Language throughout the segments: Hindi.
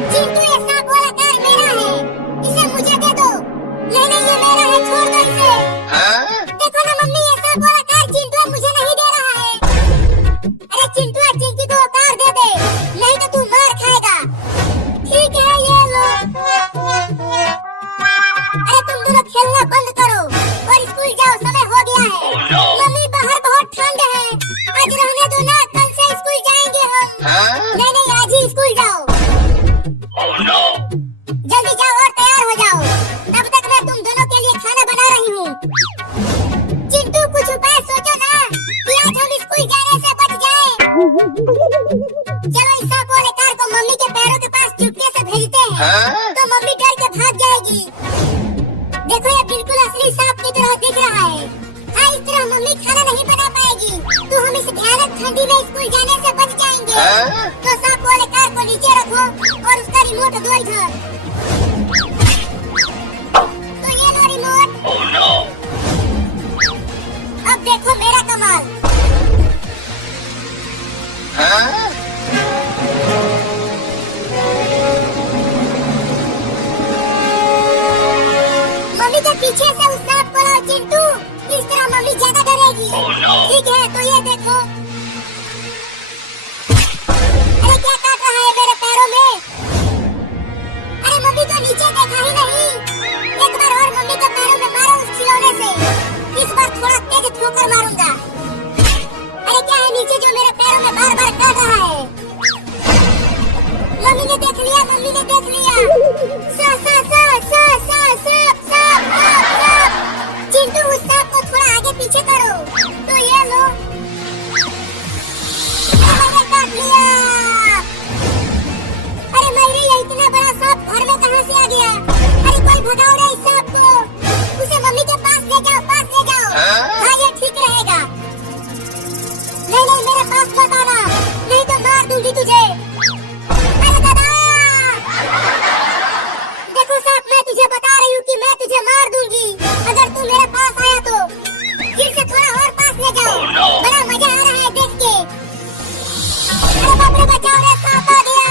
चिंटू ये सांप वाला कार मेरा है, इसे मुझे दे दो। नहीं नहीं ये मेरा है, छोड़ दो इसे। देखो ना मम्मी ये सांप वाला कार चिंटू मुझे नहीं दे रहा है। अरे चिंटू चिंकी को कार दे दे, नहीं तो तू मार खाएगा। ठीक है ये लो। अरे तुम दोनों खेलना बंद करो और स्कूल जाओ, समय हो गया है। मम्मी बाहर बहुत ठंड है, आज रहने दो ना, कल से स्कूल जाएंगे हम। नहीं नहीं आज ही स्कूल जाओ। जल्दी जाओ और तैयार हो जाओ, तब तक मैं तुम दोनों के लिए खाना बना रही हूँ। चिंटू कुछ उपाय सोचो ना कि आज हम स्कूल जाने से बच जाए। चलो इस सांप वाले कार को मम्मी के पैरों के पास चुपके से भेजते हैं, तो मम्मी डर के भाग जाएगी। देखो ये बिल्कुल असली सांप की तरह दिख रहा है। हाँ इस तरह मम्मी खाना नहीं बना पाएगी, तो हम इस भयानक ठंडी में स्कूल जाने से बच जाएंगे। तो सांप वाले कार को नीचे रखो और उसका रिमोट दो इधर। तो ये लो रिमोट। अब देखो मेरा कमाल। मम्मी के पीछे से उस सांप को लाओ चिंटू, इस तरह मम्मी ज्यादा डरेगी। ठीक है तो ये देखो। अरे क्या काट रहा है मेरे पैरों में? अरे मम्मी तो नीचे देखा ही नहीं। एक बार और मम्मी के पैरों में मारो उस खिलौने से, इस बार थोड़ा तेज ठोकर मारूंगा। अरे क्या है नीचे जो मेरे पैरों में बार बार काट रहा है? मम्मी ने देख लिया, मम्मी ने देख लिया। सा सा सा सा सा सांप सांप सांप सांप। चिंटू उस सांप को थोड़ा आगे पीछे करो, तो ये लो। मैंने काट लिया। अरे मेरे ये इतना बड़ा सांप घर में कहाँ से आ गया? अरे कोई भगाओ रे इस सांप को, उसे मम्मी के पास ले जाओ, पास ले जाओ। हाँ ये ठीक रहेगा। नहीं नहीं मेरे पास मत आना, नहीं तो मार दूंगी तुझे। अरे दादा देखो सांप, मैं तुझे बता रही हूँ कि मैं तुझे मार दूंगी अगर तू मेरे पास आया तो। फिर से थोड़ा और पास ले जाओ, बड़ा मजा आ रहा है देख के। अरे बाप रे बचाओ रे, सांप आ गया।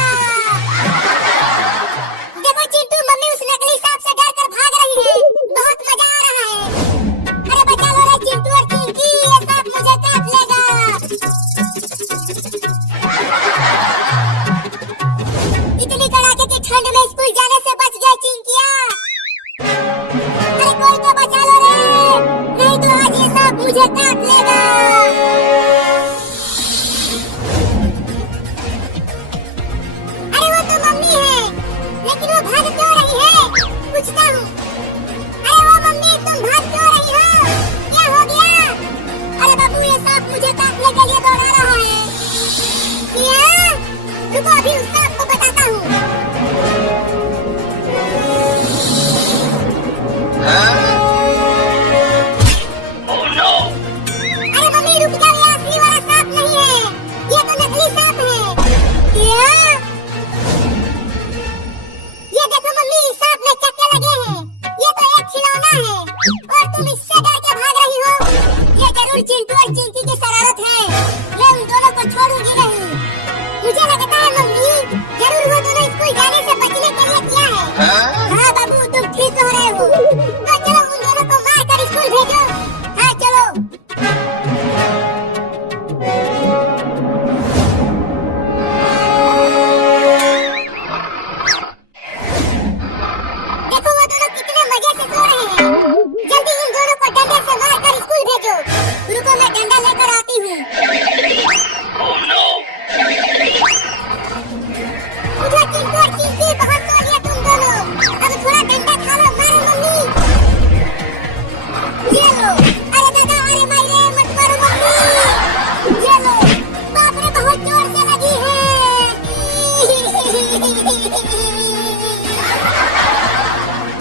देखो चिंटू मम्मी उस नकली सांप से डर कर भाग रही है, बहुत मजा आ रहा है। अरे बचा लो रे चिंटू और चिंकी, ये सांप मुझे काट लेगा। इतनी कड़ाके की ठंड में स्कूल जाने से बच गए चिंकिया। अरे कोई तो बचा लो रे, नहीं तो आज ये सांप मुझे काट लेगा। अरे वो तो मम्मी है, लेकिन वो भाग क्यों रही है? पूछता हूँ। अरे वो मम्मी तुम भाग क्यों रही हो? क्या हो गया? अरे बाबू ये सांप मुझे काटने के लिए दौड़ा रहा है। क्या? रुको अभी उस सांप को बताता हूँ। अरे मम्मी रुक जाओ, ये असली वाला सांप नहीं है, ये तो नकली सांप है। क्या? ये देखो मम्मी सांप में चक्के लगे हैं, ये तो एक खिलौना है और तुम इससे डर के भाग रही हो। ये जरूर चिंटू और चिंकी की शरारत है, मैं उन दोनों को छोड़ूंगी नहीं। मुझे लगता है मम्मी जरूर वो दोनों स्कूल जाने से बचने के लिए किया है। हाँ बाबू तुम ठीक कह रहे हो, तो चलो उन दोनों को मार कर स्कूल भेजो। हाँ चलो। देखो वो दोनों कितने मजे से सो रहे हैं, जल्दी उन दोनों को डंडे से मार कर स्कूल भेजो। रुको मैं डंडा लेकर आती हूँ। उठो चिंटू और चिंकी, बहुत सो लिया तुम दोनों, अब थोड़ा डंडा खा लो, मारो मम्मी। ये लो। अरे दादा अरे मारे मत मारो मम्मी। ये लो। बाप रे बहुत जोर से लगी है।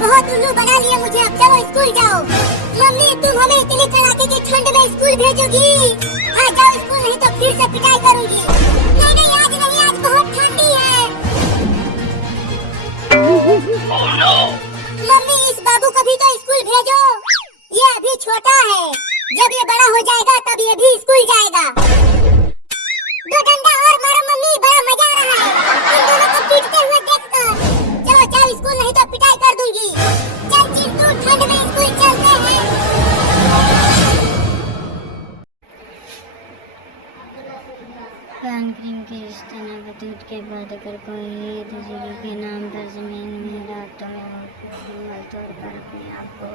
बहुत उल्लू बना लिया मुझे, अब चलो स्कूल जाओ। मम्मी तुम हमें इतनी कड़ाके की ठंड में स्कूल भेजोगी? हाँ जाओ स्कूल, नहीं तो फिर से पिटाई करूंगी। नहीं नहीं आज नहीं, आज बहुत ठंडी है। मम्मी इस बाबू को भी तो स्कूल भेजो, ये अभी छोटा है, जब ये बड़ा हो जाएगा तब ये भी स्कूल जाएगा। दो डंडा और मारो मम्मी, बड़ा मजा आ रहा है इन दोनों को पीटते हुए देखकर। देकर कोई तजर्बे के नाम पर ज़मीन में रातों में मुकम्मल तौर पर अपने आप को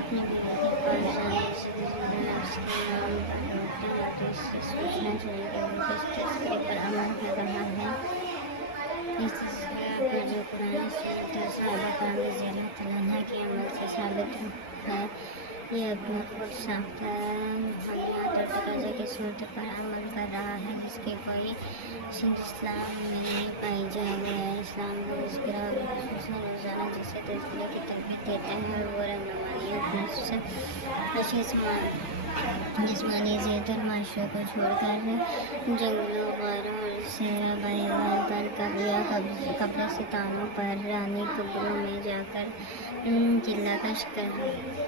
अपनी बीवी के पास जाने से तजर्बे नफ्स के नाम पर रोकते हैं तो इससे सोचना चाहिए कि वो किस तस्करी पर अमल कर रहा है। इस तस्करी पर जो कुरान सुन्नत और सहाबा कराम रज़ियल्लाहु तआला अन्हु के अमल से साबित है, ये अपने खुद साख्ता बुनियाद और तकाज़े की सूरत पर अमल कर रहा है जिसकी कोई सिंध इस्लाम में नहीं पाई जा गया है। इस्लाम को तज़किरा और खुसूसन रोज़ाना जिसे तज़किरे की तरबियत देते हैं और वो रहनुमाइयत नफ्स जिस्मानी ज़ेहत और माशरे को छोड़कर जंगलों गौरों और सेरा बायाबान पर कब्र सितारों पर रानी कब्रों में जाकर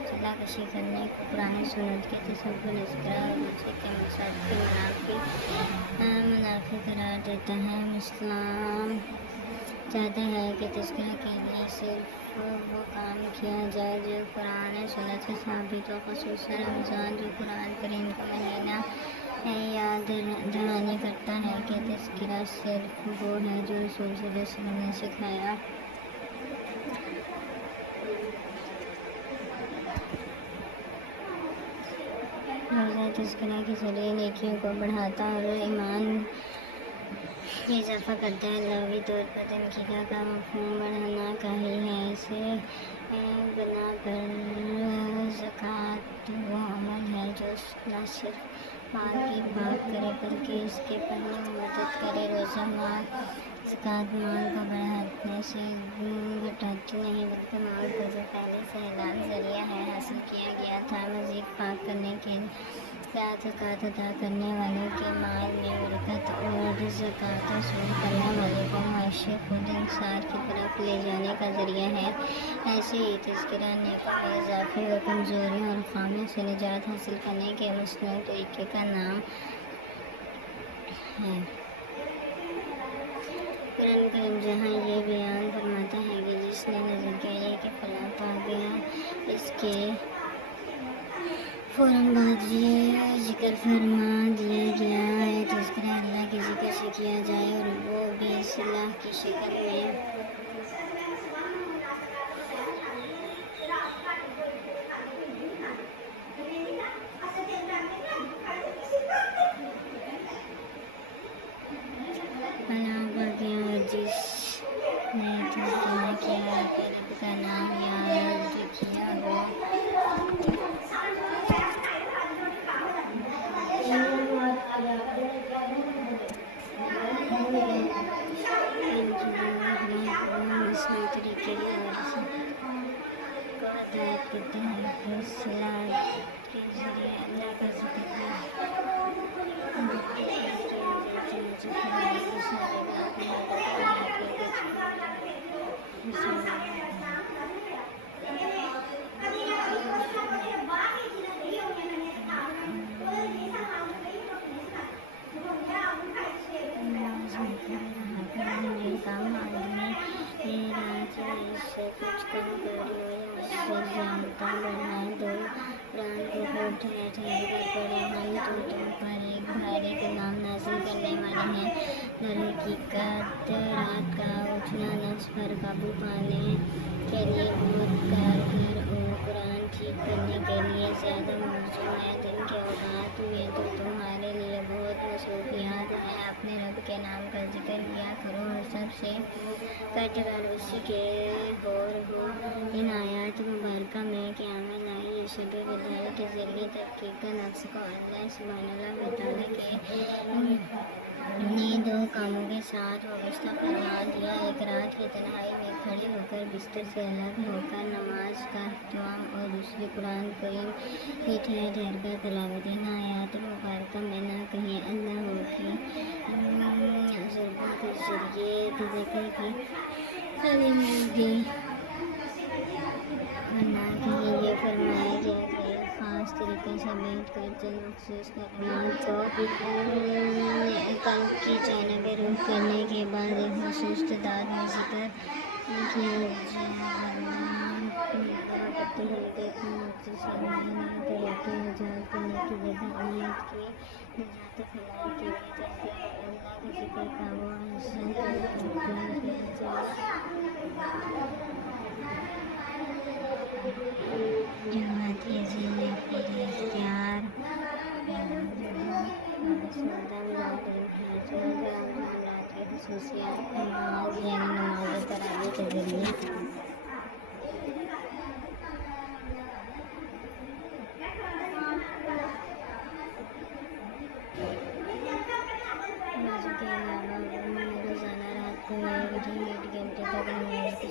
चिल्लाकशी करने को पुरानी सुन्नत के तसव्वुर तज़किरा और दूसरे के मकसद के मुनाफी करार देता है। इस्लाम चाहता है कि तज़किरा के लिए सिर्फ वो काम किया जाए जो कुरान सुन्नत से साबित हो, ख़ुसूसन रमज़ान जो कुरान करीम का महीना है। याद दहानी करता है कि तज़किरा सिर्फ वो है जो रसूल सल्लल्लाहु अलैहि वसल्लम ने सिखाया। रोज़ा तज़किरा के ज़रिए नेकियों को बढ़ाता और ईमान में इजाफ़ा करता है। लग़वी तौर पर तनकीदा का मफ़हूम बढ़ाना का ही है। इसे बना पर ज़कात वो अमल है जो न सिर्फ माल की बात करे बल्कि इसके पढ़ने में मदद करे। रोज़ा माल ज़कात माल को बढ़ाने से घटाती नहीं बल्कि माल को जो पहले से हलाल ज़रिया है हासिल किया गया था मज़ीद पाक करने के साथ ज़कात अदा करने वालों के माल में बरकत और ज़कात वसूल करने वालों को माशी खुद इंसार की तरफ ले जाने का ज़रिया है। ऐसे ही तज़किरा नेकों में इजाफ़े और कमज़ोरियों और ख़ामियों से निजात हासिल करने के मसनूई तरीक़े का नाम है। कुरान करीम जहाँ ये बयान फरमाता है कि जिसने नज़र किया कि फलां पा गया, इसके फ़ौरन बाद ये जिक्र फरमा दिया गया है तज़किरा अल्लाह के ज़िक्र से किया जाए और वो भी इस्लाह की शक्ल में। फलां पा गया जिसने तज़किरा किया कि रब का नाम याद किया हो। इसमें तरीके और को हदायत करता है कि इस्लाम के ज़रिए अल्लाह का ज़िक्र से कुछ कम कर लो या उससे ज़्यादा बढ़ा दो। कुरान को खूब ठहर ठहर कर पढ़ो। हम तुम पर एक भारी का नाम नाज़िल करने वाले हैं। दरहकीकत रात का उठना नफ्स पर काबू पाने के लिए बहुत कारगर और कुरान ठीक करने के लिए ज़्यादा मौजूद है। दिन के औकात में तो तुम्हारे लिए बहुत मसरूफियात हैं। अपने रब के नाम का जिक्र किया करो और सबसे कटकर उसी के और हो। इन आयात मुबारका में क़यामत लाई शब विदाई के ज़रिए तहक़ीक़ नफ्स को अल्लाह सुब्हानहू व तआला के ने दो कामों के साथ वाबस्ता फरमा दिया। एक रात की तन्हाई में खड़े होकर बिस्तर से अलग होकर नमाज का अहतमाम और दूसरी कुरान करीम की ठहर ठहर कर तिलावत। इन आयात मुबारका में न कहीं अल्लाह की ज़ुर्बों के ज़रिए तज़किर की होगी और न कहीं ये फरमाया गया कि ख़ास तरीके से बैठ कर चंद मखसूस कलमात को कल्ब की जानिब रुख करने के बाद एक मखसूस तादाद में ज़िक्र किया जाए। करती हुई देखूं मुझसे शर्माए नए तरीके ईजाद करने की जगह उम्मीद की निजात फैलाए के लिए चलते हैं अल्लाह के जिक्र का वो हसन तरीके जमात ये में खुद इख्तियार सौदा मिलाद रात की खसूसियात नमाज यानी नमाज तरावी के जरिए मौजू के अलावा रोज़ाना रात को 1 घंटे तक नमाज की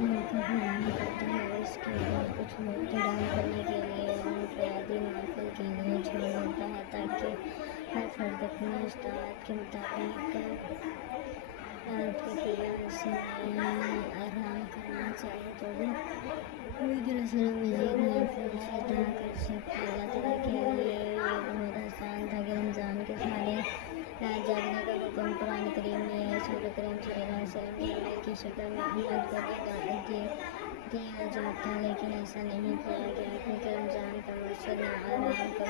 मौका फराहम करता है। इसके बाद कुछ वक्त आराम करने के लिए और मुनफरदी नवाफिल के लिए छोड़ देता है ताकि हर फर्द अपने उस्ताद के मुताबिक रात के पूरे हिस्से में आराम करना चाहे तो भी मज़ीद नवाफिल अदा कर सकता है। अल्लाह ताला के लिए ये बहुत आसान था कि रमज़ान के सारे रात जागने का हुक्म कुरान करीम में रसूल करीम सल्लल्लाहु अलैहि वसल्लम के अमल की शक्ल में उम्मत को दिया जाता, लेकिन ऐसा नहीं किया गया क्योंकि रमज़ान का मकसद ना आराम का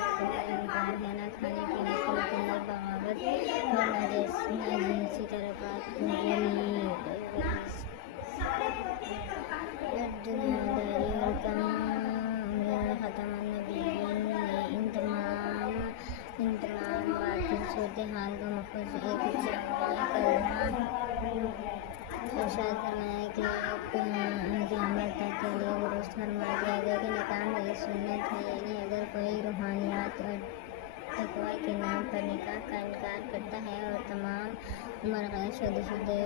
इनकार है, ना खाने पीने से मुकम्मल बगावत और ना जिनसी तरफ़ात दुनियादारी और कम ख़त्म-उन-नबीय्यीन ने इन तमाम बातिल सूरत हाल का मकसद एक इरशाद फरमाया कि क़यामत तक के लिए दुरुस्त फरमा दिया गया कि निकाह मेरी सुन्नत है, यानी अगर कोई रूहानियत और तक़वा के नाम पर निकाह का इनकार करता है और तमाम उम्र गैर शादीशुदा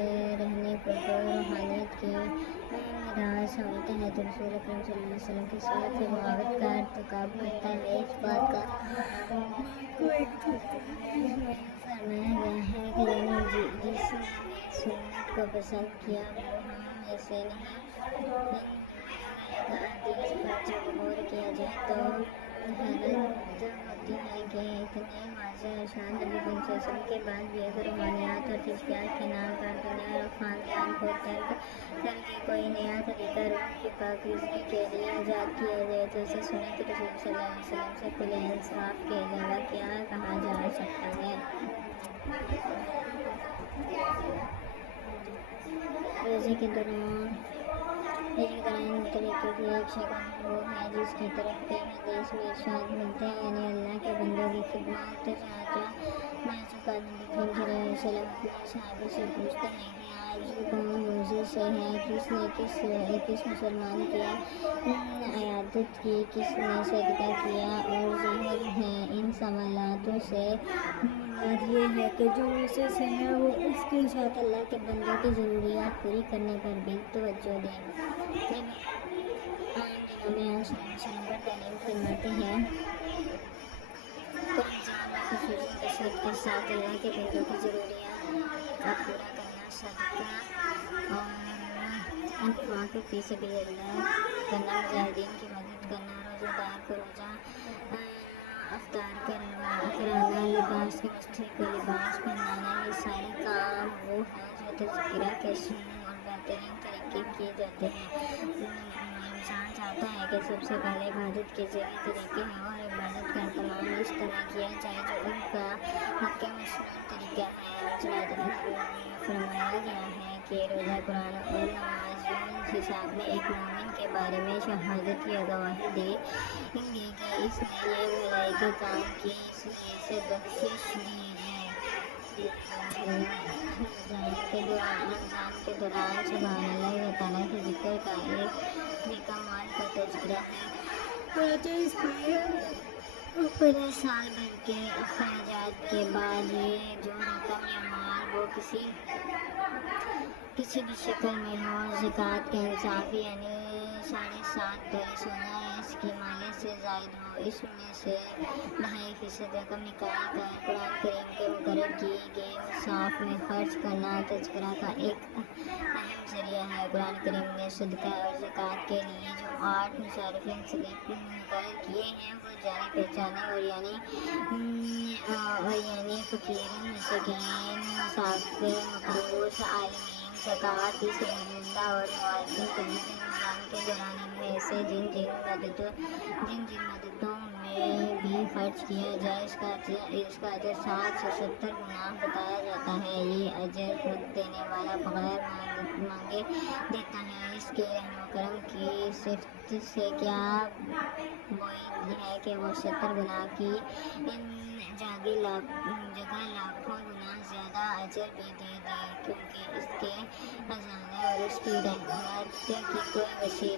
रहने पर तो रूहानियत की मीरास समझता है तो रसूल अकरम सल्लल्लाहु अलैहि वसल्लम की सीरत से बगावत का इर्तिकाब करता है। इस बात का कोई फरमाया गया है कि यानी जिसने सुन्नत को पसंद किया वो हम में से नहीं। इस पर जब गौर किया जाए तो हैरत होती है कि इतने वाज़ेह इरशाद नबी वसल्लम के बाद भी अगर रूहानियत और तज़किया के नाम पर दुनिया और ख़ानदान को तर्क करके कोई नया तरीका रूह की पाकीज़गी के लिए ईजाद किया जाए तो इसे सुन्नत रसूल सल्लल्लाहु अलैहि वसल्लम से खुले इंसाफ के अलावा क्या कहा जा सकता है। रोज़े के दौरान तरीके की एक शक्ल वो है जिसकी तरफ के हदीस में इरशाद मिलते हैं, यानी अल्लाह के बंदों की खिदमत। चाचा महसूका नबी करीम सल्लल्लाहु अलैहि वसल्लम अपने सहाबा से पूछते हैं कि आज कौन रोज़े से है, किसने किस मुसलमान की अयादत की, किसने सदका किया, और ज़ाहिर है इन सवालातों से मुराद ये है कि जो रोज़े से है वो इसके साथ अल्लाह के बंदों की ज़रूरियात पूरी करने पर भी तवज्जो दें। आम दिनों में आप सल्लल्लाहु पर तालीम फरमाते हैं तो रमज़ान में ख़ुसूसी कसरत के साथ अल्लाह के बंदों की ज़रूरियात का पूरा करना, सदका और इन्फ़ाक़ फ़ी सबीलिल्लाह करना, मुजाहिदीन की मदद करना, रोज़ादार को रोज़ा अफ्तार कराना, लिबास के मस्ती को लिबास पहनाना, ये सारे काम वो हैं जो तज़किरा के सुन्न और बेहतरीन तरीके किए जाते हैं। इंसान चाहता है कि सबसे पहले इबादत के ज़रिए तरीके हैं और इबादत का एहतमाम इस तरह किया जाए जो उनका मक्के मसनून तरीका है। चुनांचे फरमाया गया है कि रोज़ा, कुरान और नमाज यूं हिसाब में एक मोमिन के बारे में शहादत या गवाही देंगे कि इसने ये भलाई के काम किए इसलिए इसे बख्शिश दी है। रमज़ान के दौरान सुभान अल्लाह व तआला के ज़िक्र का एक तरीका माल का तज़किरा है। तो इसमें पूरे साल भर के अखराजात के बाद ये जो रकम या माल वो किसी भी शक्ल में हो, ज़कात के इंसाफ यानी 7.5 तोले सोना या इसकी माले से ज़ायद हो, इसमें से 2.5% रकम निकाल कर कुरान करीम के मुकर्रर किए गए निसाब में खर्च करना तज़किरा का एक अहम ज़रिया है। कुरान करीम ने सदका और ज़कात के लिए जो 8 मुसारिफ़िन सलीब मुकर्रर किए हैं वो जाने पहचाने और यानी फ़कीर, मसाकीन, मुसाफिर, मकरूज़, आलिमीन, ज़कात की शर्मिंदा और मुआज़िन तवील रमज़ान के दौरान इनमें से जिन मददों में भी खर्च किया जाए इसका अजर 60 से 70 गुना बताया जाता है। ये अजर खुद देने वाला बगैर मांगे देता है। इसके रहम करम की सिफत से क्या बोई है कि वो 70 गुना की जगह लाखों गुना ज़्यादा अजर भी दे दे, क्योंकि इसके खजाने और उसकी रहमत की कोई वसी